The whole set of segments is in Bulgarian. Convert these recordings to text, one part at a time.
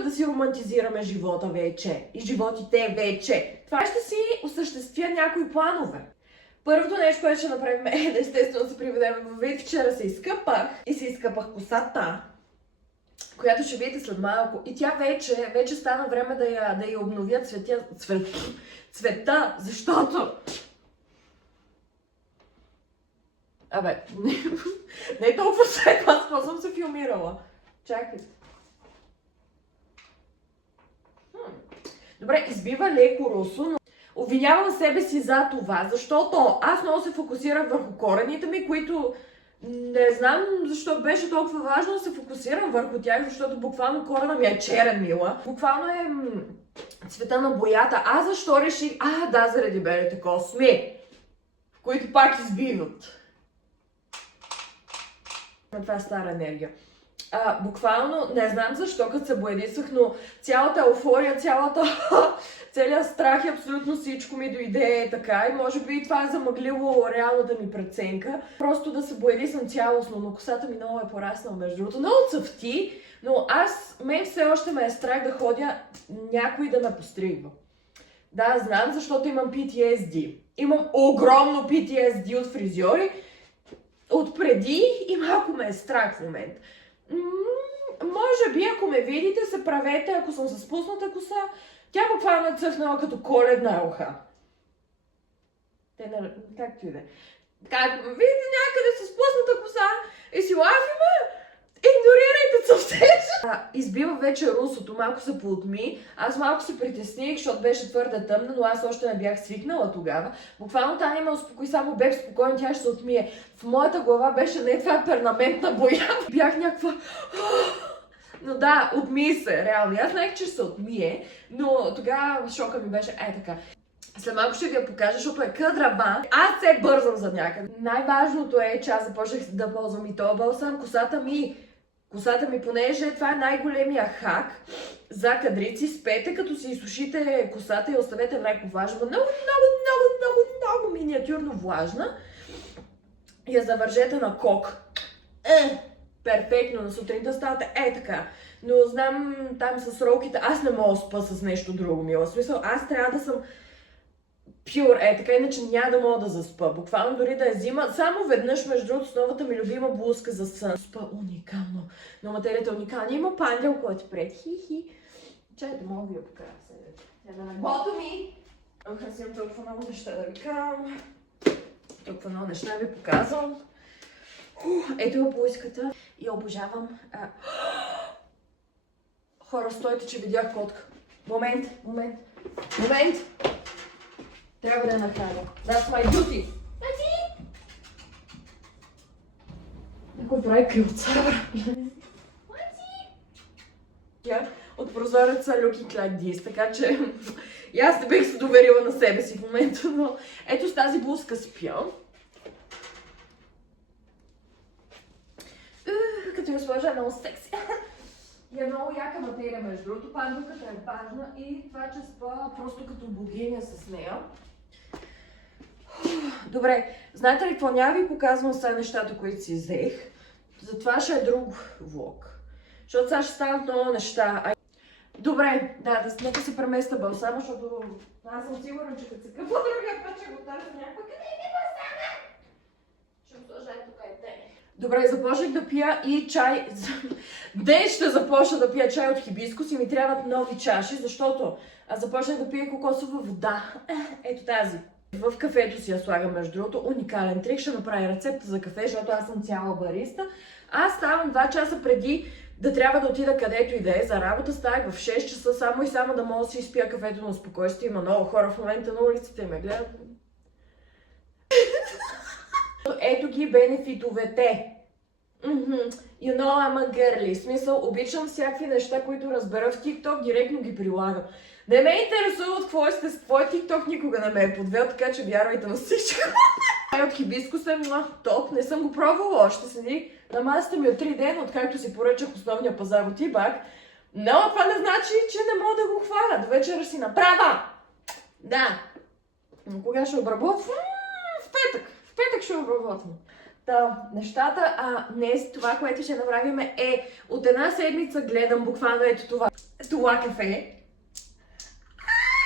бива да си романтизираме живота вече и животите вече. Това ще си осъществя някои планове. Първото нещо, което ще направим е да естествено се приведем във вид. Вчера се изкъпах и се изкъпах косата, която ще видите след малко. И тя вече стана време да я обновя цвета, защото... Абе, не е толкова светло, аз какво съм се филмирала. Чакайте. Добре, избива леко русо, но обвинявам себе си за това, защото аз много се фокусирах върху корените ми, които не знам защо беше толкова важно да се фокусирам върху тях, защото буквално корена ми е черен, мила. Буквално е цвета на боята. Аз защо реших? Да, заради белите косми, в които пак избиват. Това е стара енергия. Буквално, не знам защо, като се боядисах, но цялата еуфория, целият страх и абсолютно всичко ми дойде така и може би това е замъглило реалната ми преценка. Просто да се боядисам цялостно, но косата ми много е пораснала между другото. Много цъфти, но мен все още ме е страх да ходя някой да ме постригва. Да, знам, защото имам PTSD. Имам огромно PTSD от фризьори, отпреди и малко ме е страх в момента. Може би, ако ме видите, се правете, ако съм с спусната коса, тя буквално е цъфнала като коледна елха. Както и да е. Ако ме видите някъде с спусната коса и си лафиме, игнорирайте цъфтежа. Избива вече русото, малко се поотми. Аз малко се притесних, защото беше твърде тъмна, но аз още не бях свикнала тогава. Буквално Таня ме успокои, само беб, спокойно, тя ще се отмие. В моята глава беше не това е перманентна боя. Бях някаква... Но да, отми се, реално. Аз знаех, че ще се отмие, но тогава шока ми беше така. След малко ще ви я покажа, защото е къдраван. Аз се бързам за някъде. Най-важното е, че аз започнах да ползвам и този балсам. Косата ми, понеже това е най-големия хак за кадрици. Спете, като си изсушите косата и оставете леко влажна. Много миниатюрно влажна. Я завържете на кок. Перфектно, на сутринта ставате така. Но знам там с ролките, аз не мога да спа с нещо друго, мила. В смисъл, аз трябва да съм пюр, така, иначе няма да мога да заспа. Буквално дори да е зима. Само веднъж, между другото, с новата ми любима блузка за сън. Спа уникално. Но материята е уникална. Има пандел, който е пред. Хи-хи. Чай да мога да ви я покажа сега. На легото ми. Аз имам толкова много неща да ви казвам. Толкова много неща ви показвам. Ето е блузката. И обожавам. Хора, стойте, че видях котка. Момент. Трябва да я нахраня. That's my duty. Някой прави крилца. Тя от прозореца Люки Клайдис, така че и аз не бих се доверила на себе си в момента, но ето с тази блузка спя. Като я сложа, е много секси. И е много яка материя, между другото. Пандуката е важна и това, че спа просто като богиня с нея. Добре, знаете ли какво? Няма ви показвам сега нещата, които си взех. Затова ще е друг влог. Защото сега ще станат много неща. Добре, нека се преместа балсама, защото аз съм сигурна, че като се къпа другия път, ще го търся някой. Къде е балсама? Ще го сложа тук и те. Добре, започнах да пия и чай. Днес ще започна да пия чай от хибискус и ми трябват нови чаши, защото започнах да пия кокосова вода. Ето тази. В кафето си я слагам, между другото. Уникален трик. Ще направя рецепта за кафе, защото аз съм цяла бариста. Аз ставам 2 часа преди да трябва да отида където и да е за работа. Ставах в 6 часа само и само да мога да си изпия кафето на спокойствие. Има много хора в момента на улицата и ме гледат. Ето ги бенефитовете. You know I'm a girly. В смисъл, обичам всякакви неща, които разбера в TikTok, директно ги прилагам. Не ме интересуват какво е TikTok, никога не ме е подвел, така че вярвайте на всичко. От хибискус е топ, не съм го пробвала още, седи на масата ми от 3 дена, откакто си поръчах основния пазар от eBay. Но това не значи, че не мога да го хваля. До вечера си направа! Да. Но кога ще обработвам? В петък ще обработвам. Нещата, днес това, което ще направим от една седмица гледам буквално ето това кафе.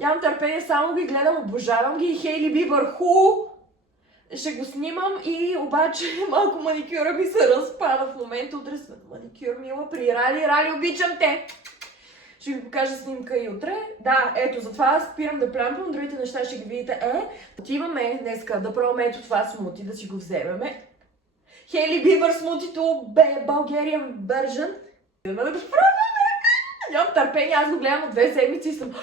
Нямам търпение, само ги гледам, обожавам ги. Хейли Бибър, ще го снимам и обаче малко маникюра ми се разпада в момента. Утре сме маникюр, мила, при Рали, обичам те! Ще ви покажа снимка и утре. Да, ето, затова аз спирам да плямпам, другите неща ще ги видите. Отиваме днеска да пробваме ето това смути, да си го вземеме. Хейли Бибър смутито, Bulgarian version. Да го пробваме! Нямам търпение, аз го гледам от 2 седмици и съм...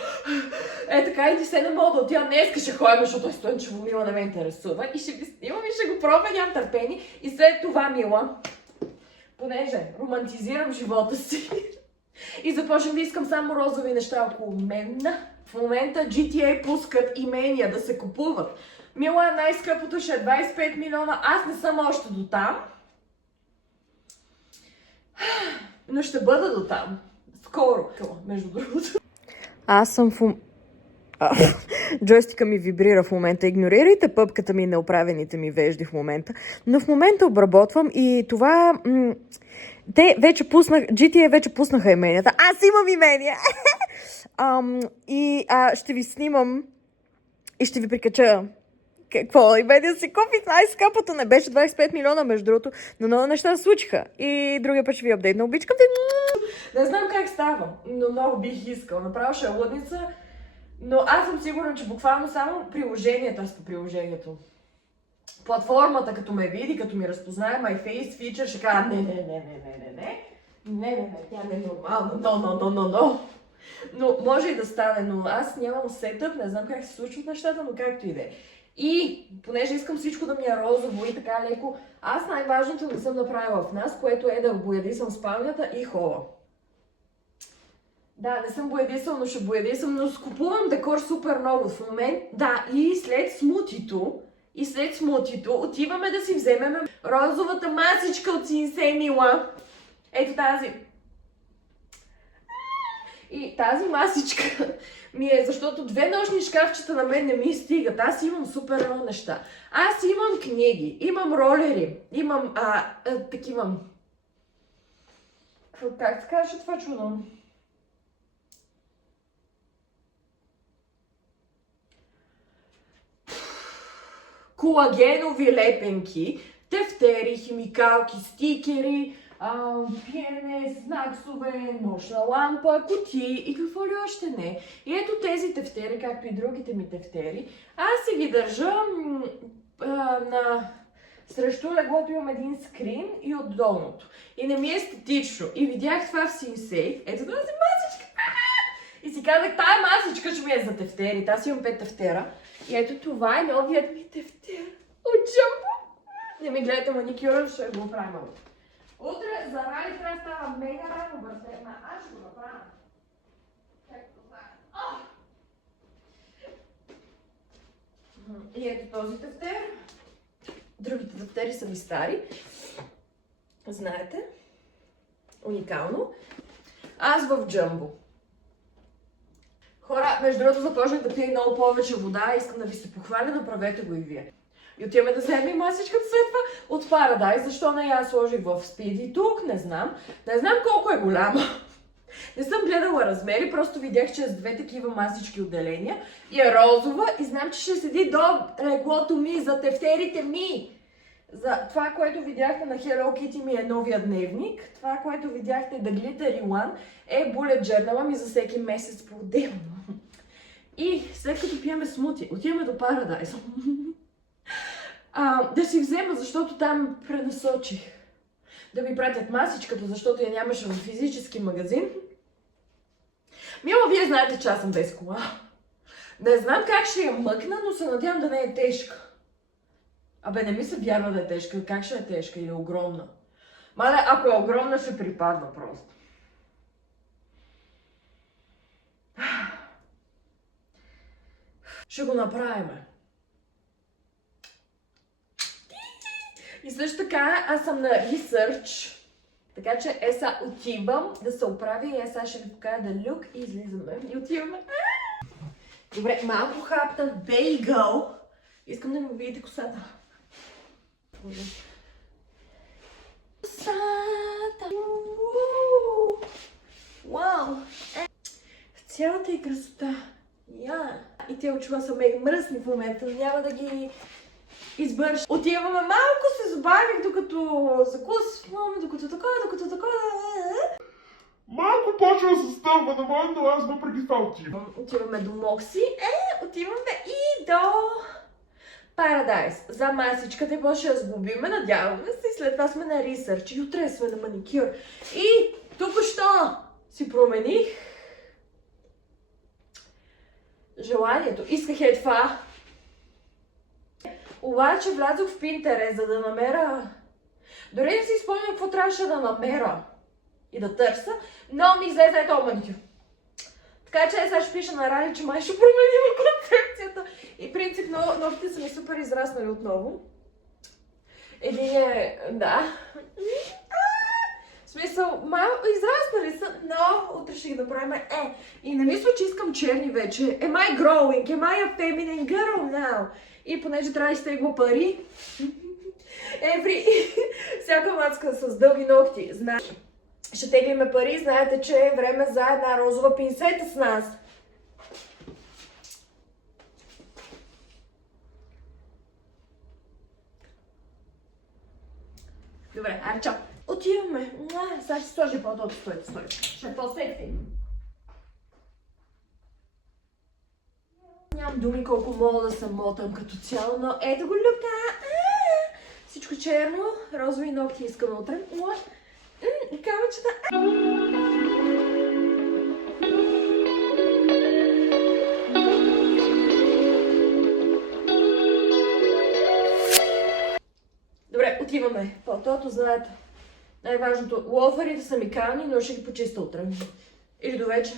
така и се не мога да отида днеска, ще ходим, защото Стойнчево, Мила, не ме интересува. И ще ви снимам и ще го пробвам, нямам търпение. И след това, Мила, понеже романтизирам живота си и започнем да искам само розови неща около мен, в момента GTA пускат имения да се купуват. Мила, най-скъпото ще е 25 милиона, аз не съм още до там. Но ще бъда до там. Скоро, между другото. Аз съм Джойстика ми вибрира в момента. Игнорирайте пъпката ми и неоправените ми вежди в момента. Но в момента обработвам и това... Те вече GTA вече пуснаха именията. Аз имам имения! Ще ви снимам и ще ви прикача какво имения си купих. Най-скъпото не беше 25 милиона, между другото, но много неща се случиха. И другия път ще ви апдейтна. Обичкам те! Не знам как става, но много бих искал. Направо ще е лудница. Но аз съм сигурна, че буквално само приложението, платформата, като ме види, като ми разпознае My Face Feature, ще кажа не, тя не е нормална, no. Но може и да стане, но аз нямам сетъп, не знам как се случват нещата, но както и да е. И понеже искам всичко да ми е розово и така леко, аз най-важното не съм направила в нас, което е да боядисам спалнята и хола. Да, не съм боядисал, но ще боядисам, но скупувам декор супер много в момент. Да, и след смутито отиваме да си вземем розовата масичка от Синсей Мила. Ето тази. И тази масичка ми е, защото 2 нощни шкафчета на мен не ми стигат. Аз имам супер много неща. Аз имам книги, имам ролери, имам такива... Как се казва това чудо? Колагенови лепенки, тефтери, химикалки, стикери, пиене, знаксове, нощна лампа, кутии и какво ли още не. И ето тези тефтери, както и другите ми тефтери, аз си ги държа срещу леглото имам един скрин и от долното. И не ми е естетично. И видях това в Синсей. Ето тази масичка. И си казах, тая масичка ще ми е за тефтери. Аз имам 5 тефтера. И ето това е новият ми тефтер от Джамбо. Не ми гледате маникюра, ще го правим. Утре за Рали трябва да става мега рано бързе, аз ще го направя. Както знае. И ето този тефтер. Другите тефтери са ми стари. Знаете. Уникално. Аз в Джамбо. Хора, между другото започнах да пия много повече вода, искам да ви се похваля, направете го и вие. И отиваме да вземем масичката след това от Paradise. Защо не я сложих в Speedy тук? Не знам. Не знам колко е голяма. Не съм гледала размери, просто видях, че е с 2 такива масички отделения. И е розова и знам, че ще седи до леглото ми, за тефтерите ми. За това, което видяхте на Hello Kitty ми е новия дневник. Това, което видяхте The Glittery One е Bullet Journal ми за всеки месец по-отделно. И след като пиеме смути, отиваме до Paradise. Да си взема, защото там пренасочих. Да ми пратят масичката, защото я нямаше в физически магазин. Мила, вие знаете, че аз съм без кола. Не знам как ще я мъкна, но се надявам да не е тежка. Абе, не ми се вярва да е тежка. Как ще е тежка или огромна? Мале, ако е огромна, ще припадна просто. Ще го направим. И също така, аз съм на research. Така че еса отивам да се оправя и еса ще ви покажа да люк и излизаме. И отиваме. Добре, малко хаптан бейгъл. Искам да ми видите косата. красотата. Вау! Цялата и красота. И тези очила са мега мръсни в момента, но няма да ги избърш. Отиваме, малко се забавих, докато закусвам, докато такова. Малко почва да се стърва на мен, но аз въпреки това отивам. Отиваме до Мокси. Отиваме и до Paradise. За масичката и после ще я сгубиме, надяваме се. И след това сме на ресърч. И утре сме на маникюр. И току-що си промених желанието. Исках това. Обаче влязох в Pinterest, за да намеря... Дори не си спомням какво трябваше да намеря и да търся, но ми излезе този маникюр. Така че сега ще пиша на Рали, че май ще променим концепцията. И принципно ногтите са ми супер израснали отново. Да. В смисъл, малко израснали са, но утре ще ги направим. И не мисля, че искам черни вече. Am I growing? Am I a feminine girl now? И понеже трябва да изтегла пари, всяка мацка с дълги ногти, ще теглиме пари, знаете, че е време за една розова пинцета с нас. Добре, айде, чао. Отиваме. Сега ще сложи по-добре. Стойте. Ще е по-секси. Нямам думи колко мога да се мотам като цяло, но ето го люка. Всичко черно, розови ногти искам утре. Камъчета. Добре, отиваме. По-тото, знаете. Най-важното, лоферите са ми кални, но ще ги почиста утре. Или до вечер.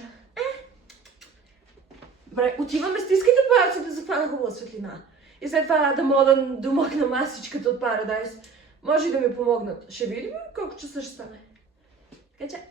Добре, отиваме, стискайте палци да захвана хубава светлина. И след това да мога да домъкна масичката от Paradise. Може и да ми помогнат. Ще видим колко часа ще стане. Така че...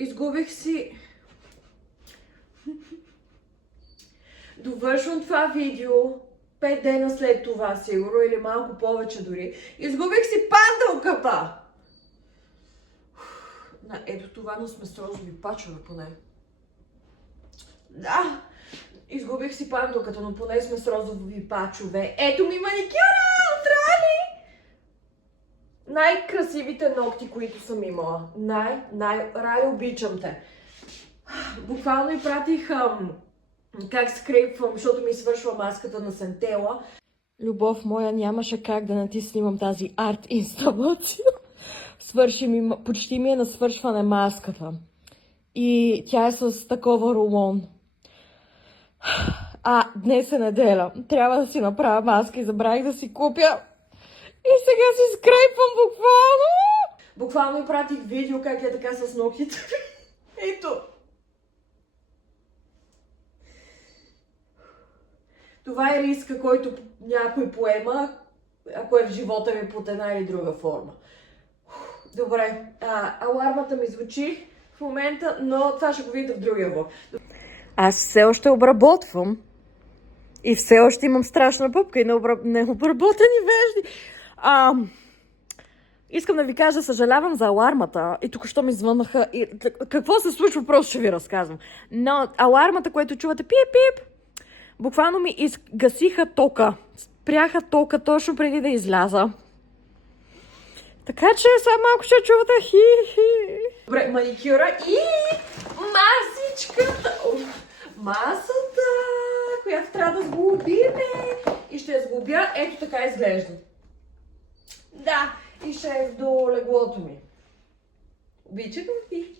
Изгубих си. Довършвам това видео 5 дена след това, сигурно, или малко повече дори. Изгубих си панделката! Ето това, но сме с розови пачове поне. Да! Изгубих си панделката, но поне сме с розови пачове. Ето ми маникюра! Отрали! Най-красивите ногти, които съм имала. Рай, обичам те. Буквално и пратих как скрипвам, защото ми свършва маската на Сентела. Любов моя, нямаше как да не ти снимам тази арт инсталация. Почти ми е на свършване маската. И тя е с такова рулон. Днес е неделя. Трябва да си направя маска и забравих да си купя. И сега си скрепвам буквално. Буквално и пратих видео как е така с ногтите. Ето. Това е риска, който някой поема, ако е в живота ми под една или друга форма. Добре, алармата ми звучи в момента, но това ще го видите в другия влог. Аз все още обработвам. И все още имам страшна пъпка и необработени вежди. Искам да ви кажа, съжалявам за алармата. И тук що ми звънаха. И какво се случва, просто ще ви разказвам. Но алармата, която чувате, пип-пип, буквално ми изгасиха тока. Спряха тока точно преди да изляза. Така че сега малко ще чувате хи-хи. Добре, маникюра и масичката. Масата, която трябва да сглобиме. И ще я сглобя. Ето така изглежда. Да, и ще е до леглото ми. Обичам ви.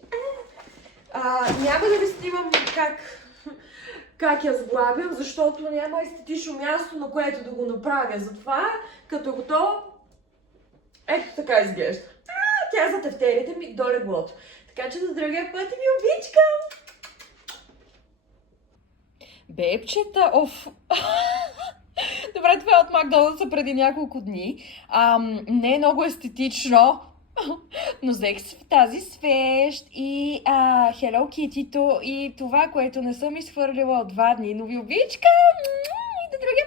Няма да ви снимам как я сглабям, защото няма естетично място, на което да го направя. Затова, като готово, ето така изглежда. Тя е за тефтерите ми до леглото. Така че до другия път ви обичкам! Бебчета, Добре, това е от Макдоналдса преди няколко дни. Не е много естетично, но взех тази свещ и Hello Kitty-то и това, което не съм изхвърлила от 2 дни, но ви обичкам! И до другия